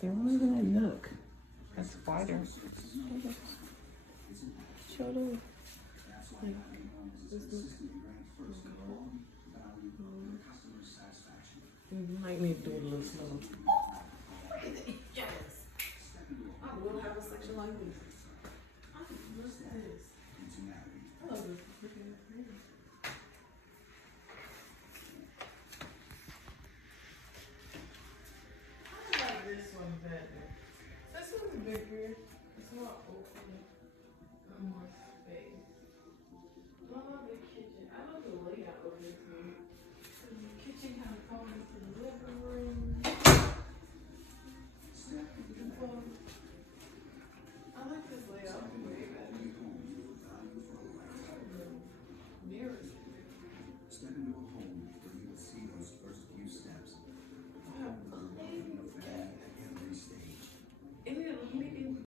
There wasn't a nook. That's wider. Show them. Like, this look. You might need to do it a little slow. Yes. I will have a section like this. What's this? I love this. I like this one better. This one's bigger. It's more open.